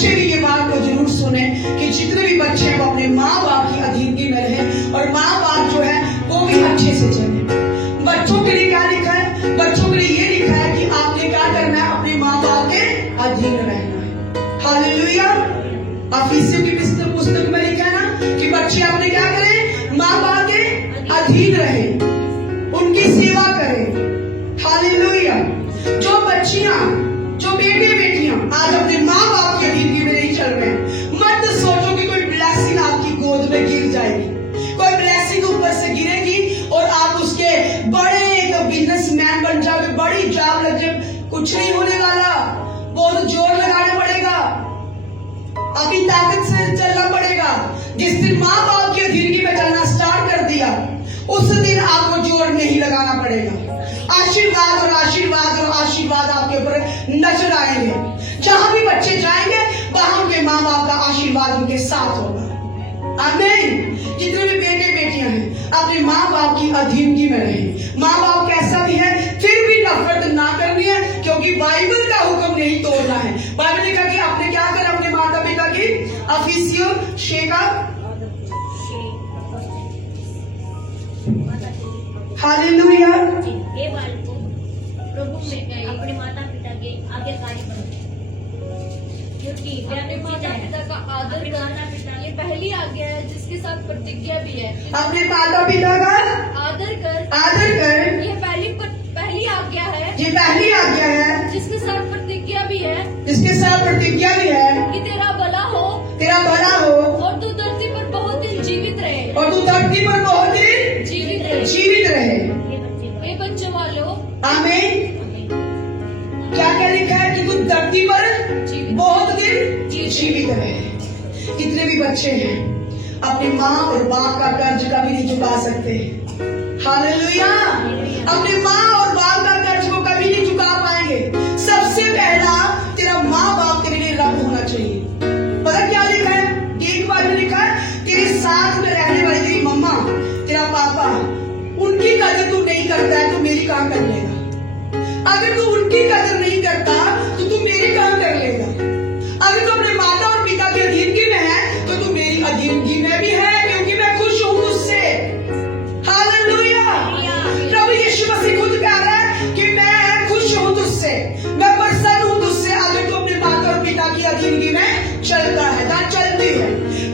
बच्चे भी ये बात को जरूर सुने कि जितने भी बच्चे हैं वो अपने माँ बाप की अधीनगी में रहें और माँ बाप जो है वो भी अच्छे से चले। बच्चों के लिए क्या लिखा है? बच्चों के लिए ये लिखा है कि आपने क्या करना है? अपने माँ बाप के अधीन रहना है। हालेलुया। अफिसियों की पुस्तक में लिखा है ना कि बच्चे अपने क्या करें? माँ बाप के अधीन रहें, उनकी सेवा करें। हालेलुया। जो बच्चियां, जो बेटे बेटियां आज अपने माँ बाप की अधीनगी में नहीं चल रहे हैं, मत सोचो कि कोई ब्लेसिंग आपकी गोद में गिर जाएगी, कोई ब्लेसिंग ऊपर से गिरेगी और आप उसके बड़े एक बिजनेसमैन बन जाओगे, बड़ी जॉब लग जाए। कुछ नहीं होने वाला। बहुत जोर लगाना पड़ेगा, अपनी ताकत से चलना पड़ेगा। जिस दिन माँ बाप की अधीनगी में चलना स्टार्ट कर दिया, उस दिन आपको जोर नहीं लगाना पड़ेगा। आशीर्वाद और आशीर्वाद और आशीर्वाद आपके ऊपर नजर आएंगे। जहां भी बच्चे जाएंगे वहां उनके माँ बाप का आशीर्वाद उनके साथ होगा। आमीन। जितने भी बेटे बेटियां हैं अपने माँ बाप की अधीनगी में रहें। माँ बाप कैसा भी है फिर भी नफरत ना करनी है, क्योंकि बाइबल का हुक्म नहीं तोड़ना है। बाइबल ने कहा कि आपने क्या कर अपने माता पिता की अफिसियों शेका। हालेलुया। ये बालकों प्रभु में अपने माता पिता के आज्ञाकारी बनो, क्योंकि अपने माता पिता का आदर करना ये पहली आज्ञा है जिसके साथ प्रतिज्ञा भी है। अपने माता पिता का आदर कर ये पहली आज्ञा है। ये पहली आज्ञा है जिसके साथ प्रतिज्ञा भी है। जिसके साथ प्रतिज्ञा भी है कि तेरा भला हो और तू धरती पर बहुत दिन जीवित रहे। जीवित रहे। ये बच्चों वालों, आमीन। क्या क्या लिखा है कि तू धरती पर बहुत दिन जीवित रहे। कितने भी बच्चे हैं अपनी माँ और बाप का कर्ज कभी नहीं चुका सकते। हालेलुया। अपने माँ और बाप का कर्ज को कभी नहीं चुका पाएंगे। सबसे पहला तेरा माँ बाप तेरे लिए रब होना चाहिए। पता क्या लिखा है? एक बार में लिखा है तेरे साथ में रहने वाली तेरी मम्मा, तेरा पापा, उनकी कदर तू नहीं करता है तो मेरी कहाँ कर लेगा? अगर तू उनकी कदर नहीं करता तो तू मेरी कहाँ कर लेगा? अगर तू अपने माता और पिता की अधीनगी में है तो तू मेरी अधीनगी में भी है, क्योंकि मैं खुश हूं उससे। हालेलुया। प्रभु यीशु मसीह खुद कह रहा है कि मैं खुश हूं तुझसे, मैं प्रसन्न हूं तुझसे। अगर तू अपने माता और पिता की अधीनगी में चलता है, चलती है।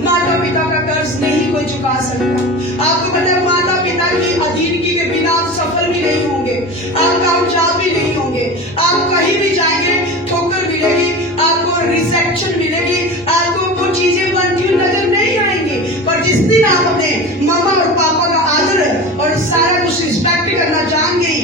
माता पिता का कर्ज नहीं कोई चुका सकता। आपको पता है माता पिता की अधीनगी के बिना आप सफल भी नहीं होंगे, आप कामयाब भी नहीं होंगे। आप कहीं भी जाएंगे ठोकर मिलेगी, आपको रिजेक्शन मिलेगी, आपको वो चीजें बनती हुई नजर नहीं आएंगी। पर जिस दिन आप अपने मामा और पापा का आदर और सारा कुछ रिस्पेक्ट करना जान गए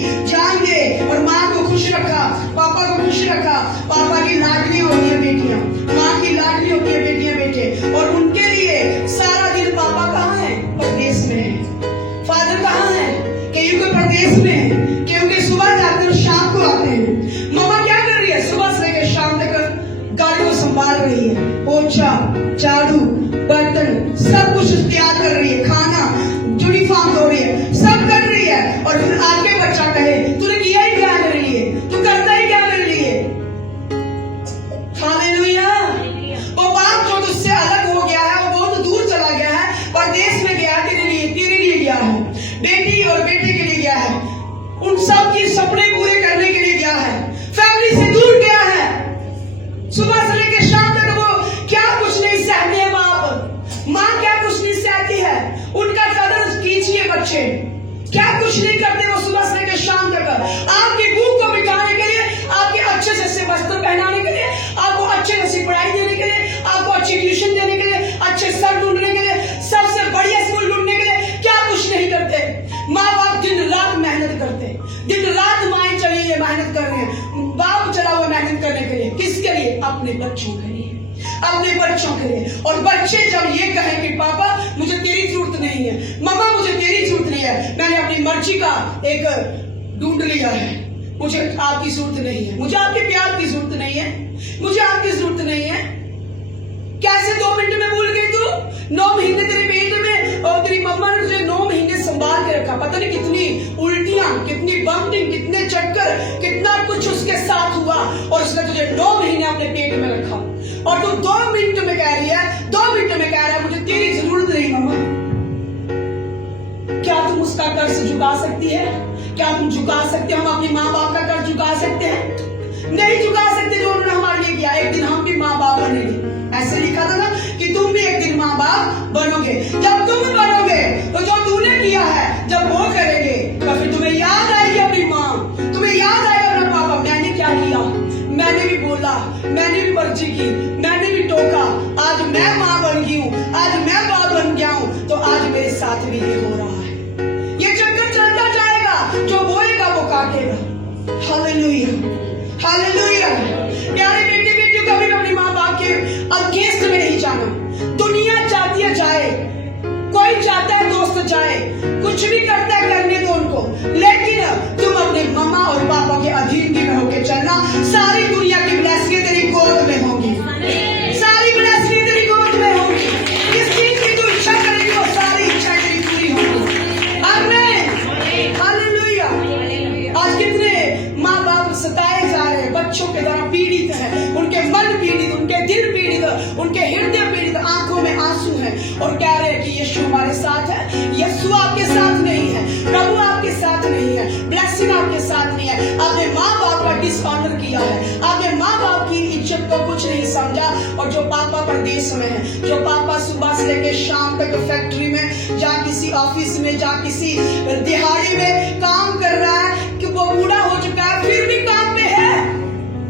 और माँ को खुश रखा, पापा को खुश रखा। पापा की लाडली होती है बेटियां, माँ की लाडली होती है बेटियां बेटे, और उनके लिए सारा दिन पापा कहाँ है? परदेश में है। फादर कहाँ है? कहीं कोई परदेश में है, क्योंकि सुबह जाते हैं शाम को आते हैं। मम्मा क्या कर रही है? सुबह से लेकर शाम तक गाड़ी को संभाल रही है, पोछा, झाड़ू, बर्तन सब कुछ तैयार कर रही है, खाना, यूनिफॉर्म धो रही है, सब कर रही है। और फिर आके बच्चा कहे तूने किया ही क्या मेरे लिए? तू करता ही क्या मेरे लिए? हालेलुया। वो बाप जो तुझसे अलग हो गया है, वो बहुत दूर चला गया है, परदेश में गया, तेरे लिए गया है, बेटी और बेटे के लिए गया है, उन सब के सपने पूरे करने के लिए गया है, फैमिली से दूर गया है। सुबह से लेकर शाम तक वो क्या कुछ नहीं सहते हैं। बाप माँ क्या कुछ नहीं सहती है, उनका कदर कीजिए बच्चे। क्या कुछ नहीं करते वो सुबह से लेकर शाम तक, आपकी भूख को मिटाने के लिए, आपके अच्छे से वस्त्र पहनाने के लिए, आपको अच्छे से पढ़ाई देने के लिए, आपको अच्छी ट्यूशन देने के लिए, अच्छे सर ढूंढने के लिए, सबसे बढ़िया स्कूल ढूंढने के लिए क्या कुछ नहीं करते। माँ बाप दिन रात मेहनत करते, दिन रात माएं चली है मेहनत कर रहे हैं, बाप चला हुआ मेहनत करने के लिए। किसके लिए? अपने बच्चों के लिए, अपने बच्चों के लिए। और बच्चे जब ये कहें कि पापा मुझे तेरी जरूरत नहीं है, मम्मा मुझे तेरी जरूरत नहीं है, मैंने अपनी मर्जी का एक ढूंढ लिया है, मुझे आपकी जरूरत नहीं है, मुझे आपके प्यार की जरूरत नहीं है, मुझे आपकी जरूरत नहीं है। कैसे 2 मिनट में भूल गई तू? 9 महीने तेरे पेट में और तेरी मम्मा ने तुझे 9 महीने संभाल के रखा। पता नहीं कितनी उल्टियां, कितनी बम्पिंग, कितने चक्कर, कितना कुछ उसके साथ हुआ, और उसने तुझे 9 महीने ने अपने पेट में रखा, और तू 2 मिनट में कह रही है, 2 मिनट में कह रहा है मुझे तेरी जरूरत नहीं मम्मा। क्या तुम उसका कर्ज झुका सकती है? क्या तुम झुका सकते हो? हम अपने माँ बाप का कर्ज झुका सकते हैं? नहीं झुका सकते जो उन्होंने हमारे लिए किया। एक दिन हम भी माँ बाप बनेंगे। ऐसे लिखा था ना कि तुम भी एक दिन माँ बाप बनोगे। जब तुम बनोगे तो जो तूने किया है जब वो करेंगे तो फिर तुम्हें याद आएगी अपनी माँ, तुम्हें याद आएगा अपना पापा, मैंने क्या किया, मैंने भी बोला, मैंने भी मर्जी की, मैंने भी टोका, आज मैं माँ बन गई हूँ, आज मैं बाप बन गया हूँ, तो आज मेरे साथ भी ये हो रहा है। ये चक्कर चलता जाएगा, जो बोएगा वो काटेगा। Hallelujah, hallelujah. प्यारे बेटे बेटियों, कभी भी अपनी माँ बाप के अगेंस्ट में नहीं जाना। दुनिया चाहती है जाए, कोई चाहता है दोस्त जाए, कुछ भी करता है करने दो उनको, लेकिन तुम अपने मम्मा और पापा के अधीन में होके चलना। सारी दुनिया की ब्लेसिंग तेरी गोद में होगी, सारी ब्लेसिंग तेरी गोद में होगी। इस चीज की तू इच्छा करेगी वो सारी इच्छा तेरी पूरी होगी। आमीन, हालेलुया। आज कितने माँ बाप सताए जा रहे हैं, बच्चों के द्वारा पीड़ित है, उनके मन पीड़ित, उनके दिल पीड़ित, उनके हृदय पीड़ित, आंखों में आंसू है, और कह रहे हैं कि यीशु हमारे साथ है। यीशु आपके साथ नहीं है, प्रभु आपके साथ नहीं है, ब्लेसिंग आपके साथ नहीं है। आपने माँ बाप का डिसऑनर किया है, आपने माँ बाप की इज्जत को कुछ नहीं समझा। और जो पापा प्रदेश में है, जो पापा सुबह से लेकर शाम तक फैक्ट्री में, जा किसी ऑफिस में, जा किसी दिहाड़ी में काम कर रहा है, कि वो बूढ़ा हो चुका है फिर भी काम पे है,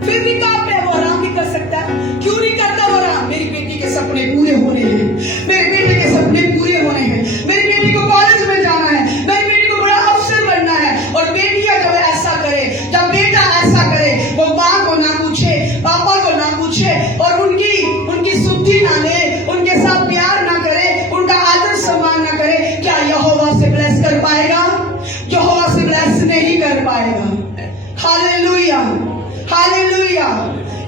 फिर भी काम पे है, वो आराम भी कर सकता है। क्यों नहीं करता वो आराम? मेरी बेटी के सपने पूरे होने हैं, मेरे बेटे के सपने पूरे होने हैं, मेरी बेटी को कॉलेज में जाना है, मेरी बेटी को बड़ा अफसर बनना है। और बेटियां जब ऐसा करे, जब बेटा ऐसा करे, वो माँ को ना पूछे, पापा को ना पूछे, और उनकी सुधि ना ले, उनके साथ प्यार ना करे, उनका आदर सम्मान ना करे, क्या यहोवा से ब्लेस कर पाएगा? यहोवा से ब्लेस नहीं कर पाएगा। Hallelujah, hallelujah.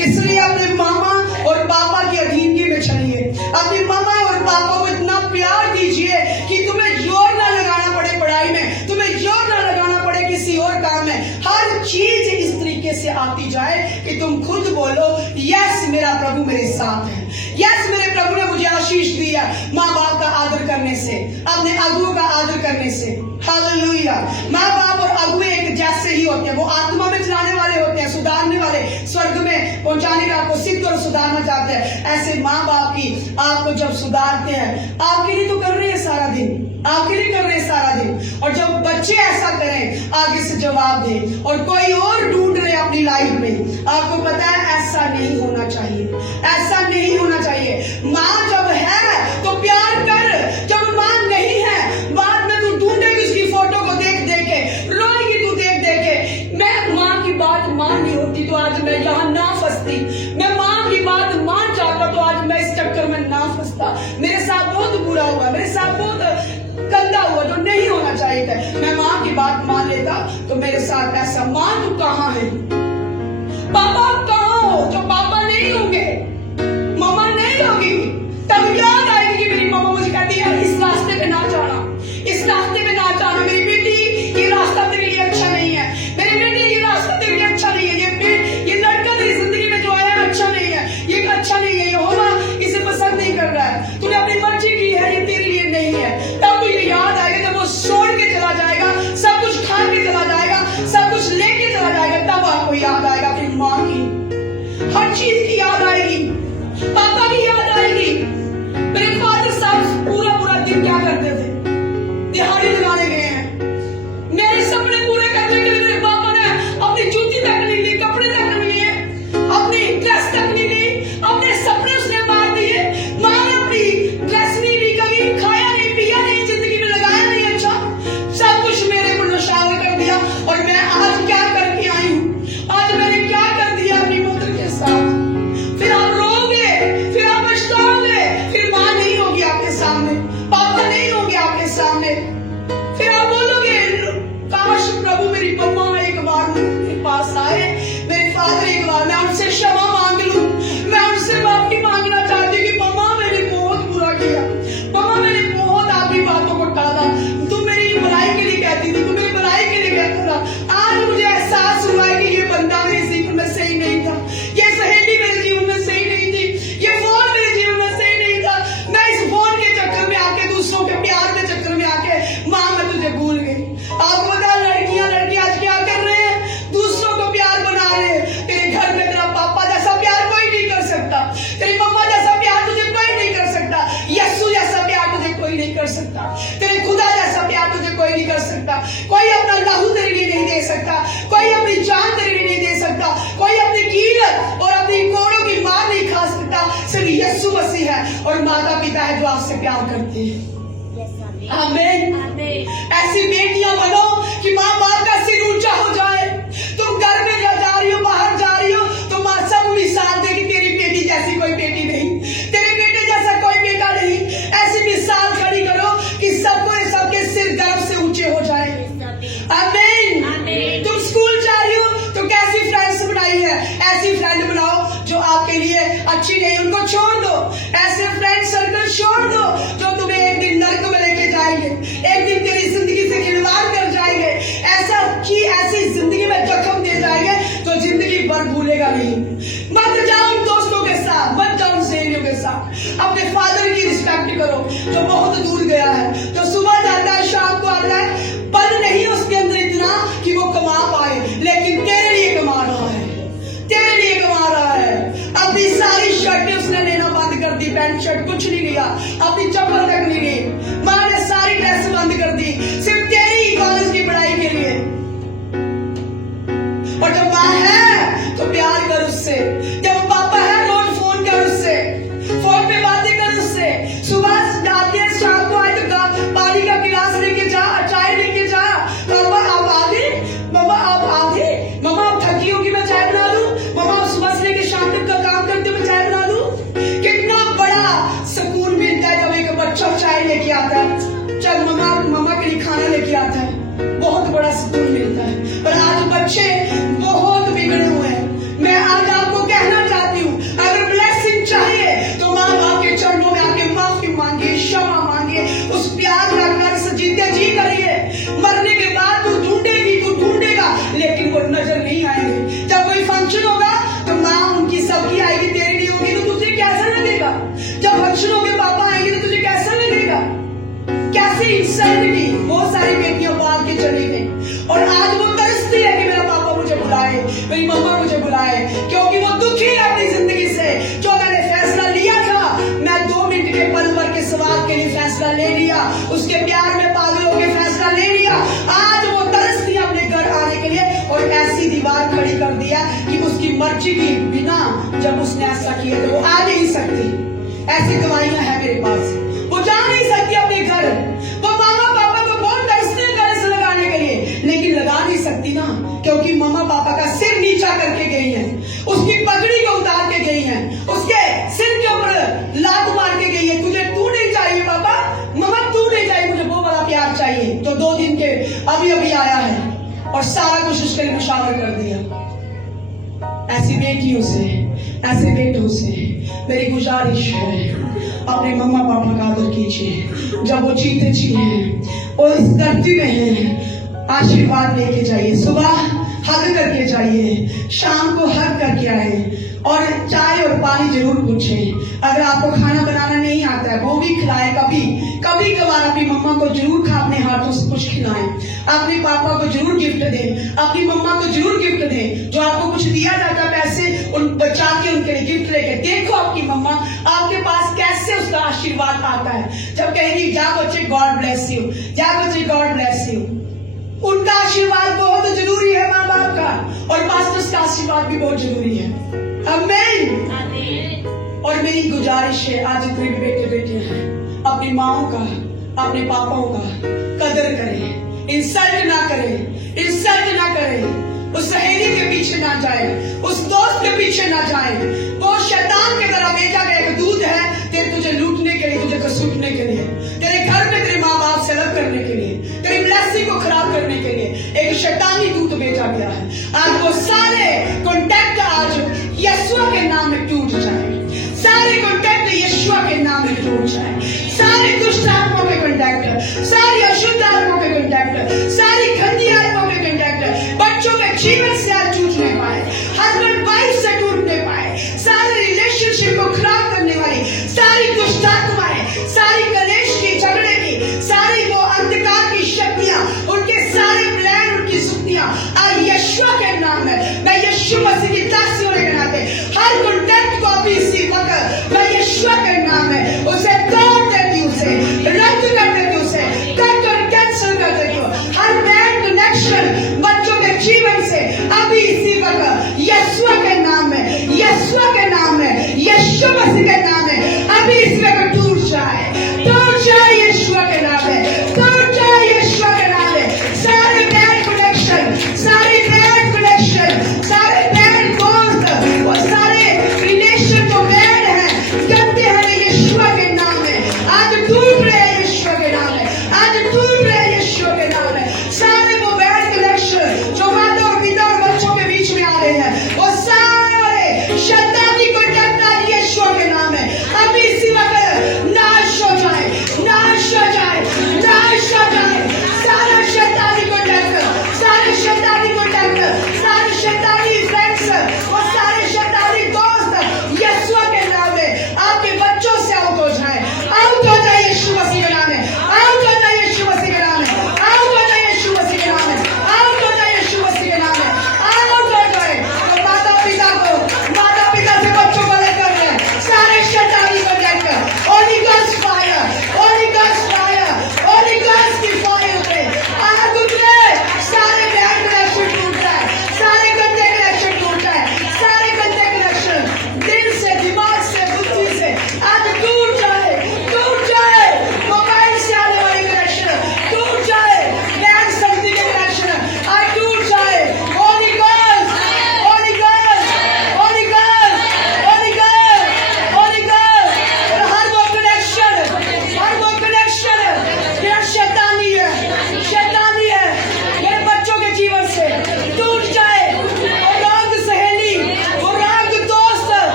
इसलिए अपने मामा और पापा की अधीनगी में चलिए। अपने मामा और पापा को इतना प्यार दीजिए कि तुम्हें जोर ना लगाना पड़े पढ़ाई में, तुम्हें जोर ना लगाना पड़े किसी और काम में। हर चीज इस तरीके से आती जाए कि तुम खुद बोलो, यस मेरा प्रभु मेरे साथ है, यस मेरे प्रभु ने मुझे आशीष दिया। माँ बाप का आदर करने से, अपने अगुओं का आदर करने से। हालेलुया। माँ बाप और अगुए एक जैसे ही होते हैं, वो आत्मा में चलाने वाले होते हैं, सुधारने वाले, स्वर्ग में पहुंचाने का आपको सिद्ध और सुधारना चाहते हैं। ऐसे माँ बाप की आपको जब सुधारते हैं, आपके लिए तो कर रहे हैं सारा दिन, आपके लिए कर रहे हैं सारा दिन। और जब बच्चे ऐसा करें, आगे से जवाब दें और कोई और ढूंढ रहे अपनी लाइफ में, आपको पता है ऐसा नहीं होना चाहिए, ऐसा नहीं होना चाहिए। माँ जब है तो प्यार कर, जब माँ नहीं है बाद में तू ढूंढेगी उसकी फोटो को देख देख के, रोएगी तू देख देख के। मैं माँ की बात मान नहीं होती तो आज मैं यहाँ ना फंसती, मैं माँ की बात मान जाता तो आज मैं इस चक्कर में ना फंसता। मेरे साथ बहुत बुरा हुआ, मेरे साथ बहुत गंदा हुआ जो नहीं होना चाहिए था। मैं माँ की बात मान लेता तो मेरे साथ ऐसा। माँ तू कहाँ है? पापा कहाँ हो? जो पापा नहीं होंगे, मम्मा नहीं होगी, तब याद आएगी कि मेरी मम्मा मुझे कहती है इस रास्ते पे ना जाना, इस रास्ते पे ना जाना। मेरी बेटी ये रास्ता तेरे लिए अच्छा नहीं है, मेरी बेटी ये रास्ता तेरे लिए अच्छा नहीं है, ये लड़का तेरी जिंदगी में जो आया अच्छा नहीं है, ये अच्छा नहीं है, यहोवा इसे पसंद नहीं कर रहा है, तूने अपनी मर्जी की है, ये तेरे लिए नहीं है। तब तो ये याद आएगा जब वो छोड़ के चला जाएगा, सब कुछ खा के चला जाएगा, सब कुछ लेके चला जाएगा, तब आपको याद आएगा अपनी माँ की, हर चीज की याद आएगी, पापा की याद आएगी। मेरे फादर साहब पूरा पूरा दिन क्या करते थे? दिहाड़ी लगाने गए हैं। मेरे सपने पूरे करने के लिए मेरे पापा ने अपनी जूती तक नहीं ली, कपड़े तक नहीं लिए, अपनी ड्रेस तक नहीं ली, अपने सपने उसने मार दिए। माँ ने अपनी ड्रेस नहीं ली, कभी खाया नहीं, पिया नहीं, जिंदगी में लगाया नहीं अच्छा, सब कुछ मेरे को नशावर कर दिया। और मैं आज क्या करके आई हूँ? आज मैंने क्या कर दिया अपनी मदर के साथ? फिर आप रोओगे, फिर आप पछताओगे, यीशु मसीह है और माता पिता है जो आपसे प्यार करते हैं। आमीन। ऐसी बेटियां बनो कि माँ बाप का सिर ऊंचा हो जाए। तुम घर में जा रही हो, बाहर जा रही हो, तो माँ सब मिसाल दे कि तेरी बेटी जैसी कोई बेटी नहीं, तेरे बेटे जैसा कोई बेटा नहीं। ऐसी मिसाल खड़ी करो कि सबके सिर गर्व से ऊंचे हो जाए। आमीन। तुम स्कूल जा रही हो तो कैसी फ्रेंड्स बनाई है, ऐसी फ्रेंड बनाओ जो आपके लिए अच्छी नहीं, उनको छोड़ दो। ऐसे फ्रेंड सर्कल छोड़ दो जो तुम्हें एक दिन नर्क में लेके जाएंगे, एक दिन तेरी जिंदगी से खिलवाड़ कर जाएंगे, ऐसी जिंदगी में जख्म दे जाएंगे जो जिंदगी भर भूलेगा नहीं। मत जाओ उन दोस्तों के साथ, मत जाओ उन सहेलियों के साथ। अपने फादर की रिस्पेक्ट करो जो बहुत दूर गया है, जो सुबह जाता है शाम को आता है। पल नहीं उसके अंदर इतना कि वो कमा पाए, लेकिन तेरे लिए कमा रहा है, तेरे लिए कमा रहा है। अपनी सारी शर्टें उसने लेना बंद कर दी, पैंट शर्ट कुछ नहीं लिया, अपनी चप्पल तक नहीं ली। माँ ने सारी ड्रेस बंद कर दी सिर्फ तेरी कॉलेज की पढ़ाई के लिए। और जब माँ है तो प्यार कर उससे, जब पापा है रोज फोन कर उससे, फोन पे बातें कर उससे। सुबह जाते हैं शाम को आए तो पानी का गिलास लेके जा, चाय लेके जा। पापा आप आ गए, मम्मा आप आ गए, मम्मा आप थकी होगी मैं चाय बना दूं, मम्मा सुबह से लेके शाम तक का काम करते मैं चाय बना दूं। कितना बड़ा सुकून मिलता है जब एक बच्चा चाय लेके आता है, जब मम्मा के लिए खाना लेके आता है, बहुत बड़ा सुकून मिलता है। पर आज बच्चे बहुत बिगड़े हुए हैं। मैं आज आपको कहना चाहती हूँ, अगर ब्लेसिंग चाहिए तो माँ बाप के चरणों में आके माफी मांगिए, क्षमा मांगिए, उस प्यार लगना से जीते जी करिए। मरने के बाद तू ढूंढेगी, तू ढूंढेगा, लेकिन वो नजर नहीं आएंगे। जब कोई फंक्शन होगा तो माँ उनकी सबकी आएगी, तेरी नहीं होगी, तो तुझे कैसा लगेगा? जब फंक्शनों के पापा आएंगे तो तुझे कैसा लगेगा? कैसे इंसल्ट की। बहुत सारी बेटियां भाग के चली गई और आज वो तरसती है कि मेरा पापा मुझे बुलाए, मेरी मम्मा मुझे बुलाए, क्योंकि वो दुखी है अपनी जिंदगी से। जो मैंने फैसला लिया था, मैं 2 मिनट के पल भर के सवाल के लिए फैसला ले लिया, उसके प्यार में पागल होकर फैसला ले लिया। आज वो तरसती है अपने घर आने के लिए और ऐसी दीवार खड़ी कर दिया कि उसकी मर्जी के बिना जब उसने ऐसा किया तो वो आ नहीं सकती। ऐसी गवाहियां हैं मेरे पास। वो जा नहीं सकती अपने घर, वो मामा पापा को बहुत तरसते हैं गले से लगाने के लिए, लेकिन लगा नहीं सकती ना, क्योंकि मामा पापा का सिर नीचा करके गई है, उसकी पगड़ी को उतार के गई है, उसके सिर के ऊपर लात मार के गई है। तुझे तू नहीं चाहिए पापा, मम्मा तू नहीं चाहिए, मुझे वो वाला प्यार चाहिए जो 2 दिन के अभी आया है, और सारा कुछ उसके लिए मुशावर कर दिया। ऐसी बेटियों से, ऐसे बेटों से मेरी गुजारिश है, अपने मम्मा पापा का आदर कीजिए। जब वो जीते जी हैं और इस धरती में हैं, आशीर्वाद लेके जाइए। सुबह हग करके जाइए, शाम को हग करके आए, और चाय और पानी जरूर पूछें। अगर आपको खाना बनाना नहीं आता है वो भी खिलाए, कभी कभार अपनी मम्मा को जरूर अपने हाथों से कुछ खिलाएं। अपने पापा को जरूर गिफ्ट दें, अपनी मम्मा को जरूर गिफ्ट दें। जो आपको कुछ दिया जाता है पैसे, उन बचा के उनके लिए गिफ्ट लेके देखो आपकी मम्मा आपके पास कैसे उसका आशीर्वाद आता है। जब कहेंगी जा बच्चे गॉड ब्लेस यू, जा बच्चे गॉड ब्लेस यू, उनका आशीर्वाद बहुत जरूरी है, माँ बाप का, और पास्टर्स का आशीर्वाद भी बहुत जरूरी है। आमीन। और मेरी गुजारिश है, आज इतने बेटे बेटे हैं, अपनी माओं का, अपने पापाओं का कदर करें, इंसल्ट ना करें, इंसल्ट ना करें। उस सहेली के पीछे ना जाए, उस दोस्त के पीछे ना जाए। वो शैतान के तरह भेजा गया एक दूध है तेरे तुझे लूटने के लिए, तुझे घसीटने के लिए, तेरे घर में तेरे माँ बाप से अलग करने के लिए, तेरी ब्लेसिंग को खराब करने के लिए एक शैतानी दूत भेजा गया है। आज वो सारे कॉन्टैक्ट आज यीशु के नाम में टूट जाए, सारे कॉन्टैक्ट यीशु के नाम में टूट जाए, सारे दुष्ट आत्माओं के कॉन्टैक्ट, सारी अशुद्ध आत्माओं के कॉन्टैक्ट, सारी गंदी आत्माओं के कॉन्टैक्ट बच्चों के जीवन से आज टूटने पाए, हस्बैंड वाइफ से टूटने पाए, सारे रिलेशनशिप को खराब करने वाली सारी दुष्ट आत्माएं, सारी कलेश की, झगड़े की, सारी वो अंधकार की शक्तियां, उनके सारे प्लान, उनकी सुक्तियां आज यीशु के नाम में, मैं यीशु मसीह की दासी होने के नाते हर कॉन्टैक्ट को अभी इसी वक्त मैं यीशु के नाम में उसे तोड़ देती हूँ, उसे रद्द कर देती हूँ, उसे कट और कैंसिल कर देती हूँ। हर बैड कनेक्शन बच्चों के जीवन से अभी इसी वक्त यीशु के नाम में, यीशु के नाम में, यीशु मसीह के नाम